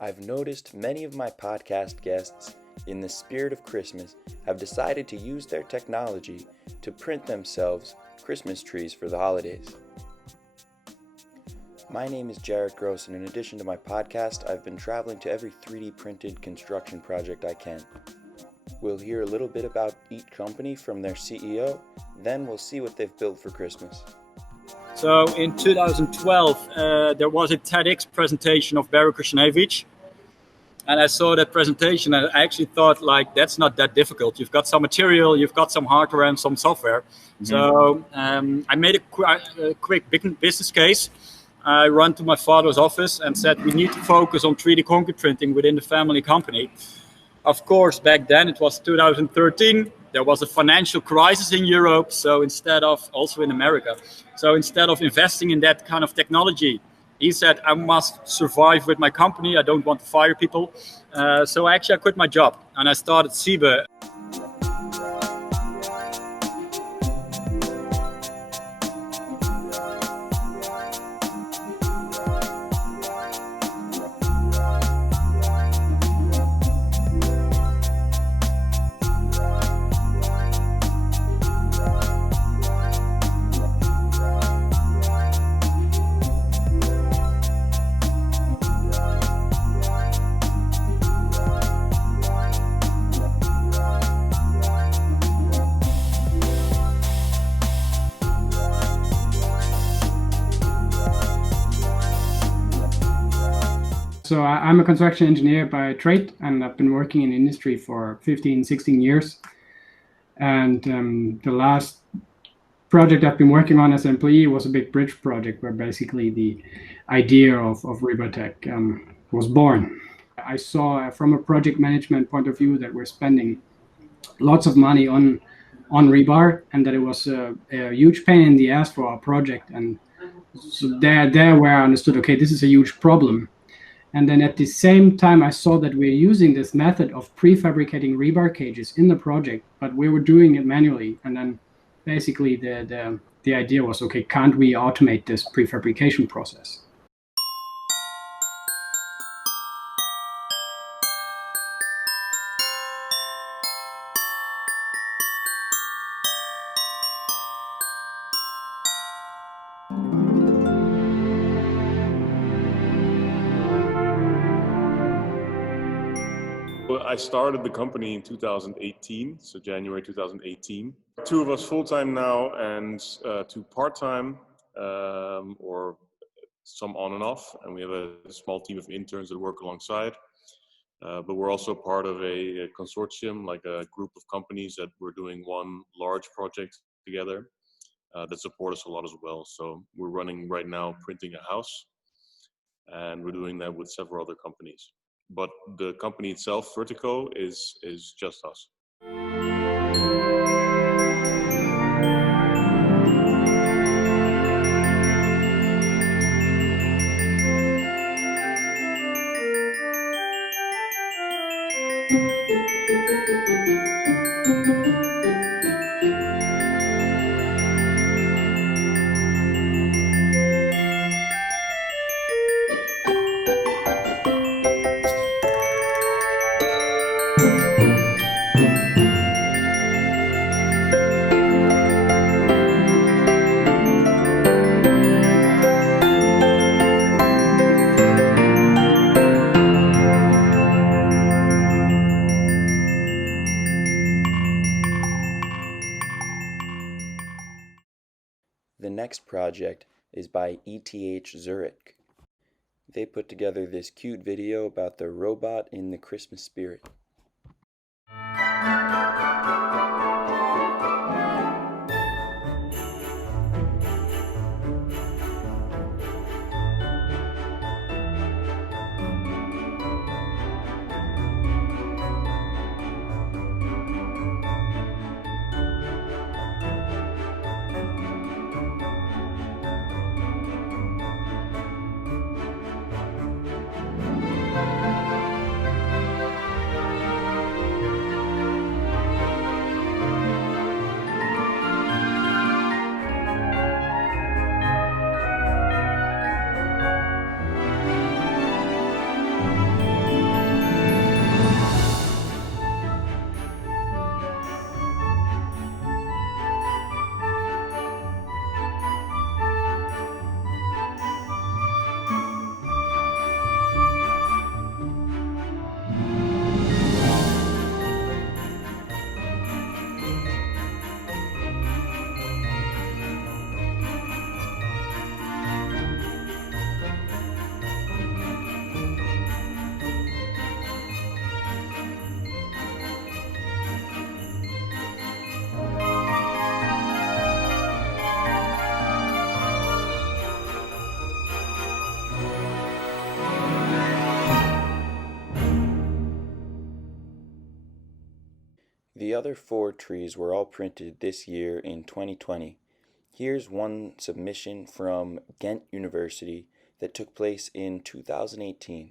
I've noticed many of my podcast guests, in the spirit of Christmas, have decided to use their technology to print themselves Christmas trees for the holidays. My name is Jared Gross, and in addition to my podcast, I've been traveling to every 3D printed construction project I can. We'll hear a little bit about each company from their CEO, then we'll see what they've built for Christmas. So in 2012, there was a TEDx presentation of Barry Krishnaevich. And I saw that presentation and I actually thought, that's not that difficult. You've got some material, you've got some hardware and some software. Mm-hmm. So I made a quick business case. I ran to my father's office and said, we need to focus on 3D concrete printing within the family company. Of course, back then, it was 2013. There was a financial crisis in Europe, also in America. So instead of investing in that kind of technology, he said, I must survive with my company. I don't want to fire people. So I quit my job and I started Cybe. So I'm a construction engineer by trade, and I've been working in the industry for 15, 16 years. And the last project I've been working on as an employee was a big bridge project where basically the idea of RivaTech was born. I saw from a project management point of view that we're spending lots of money on rebar and that it was a huge pain in the ass for our project. And so there where I understood, okay, this is a huge problem. And then at the same time, I saw that we're using this method of prefabricating rebar cages in the project, but we were doing it manually. And then basically the idea was, okay, can't we automate this prefabrication process? I started the company in 2018, so January 2018. Two of us full-time now and two part-time, or some on and off. And we have a small team of interns that work alongside. But we're also part of a consortium, like a group of companies that we're doing one large project together that support us a lot as well. So we're running right now printing a house, and we're doing that with several other companies. But the company itself, Vertico, is just us. The next project is by Eth Zurich. They put together this cute video about the robot in the Christmas spirit. The other 4 trees were all printed this year in 2020. Here's one submission from Ghent University that took place in 2018.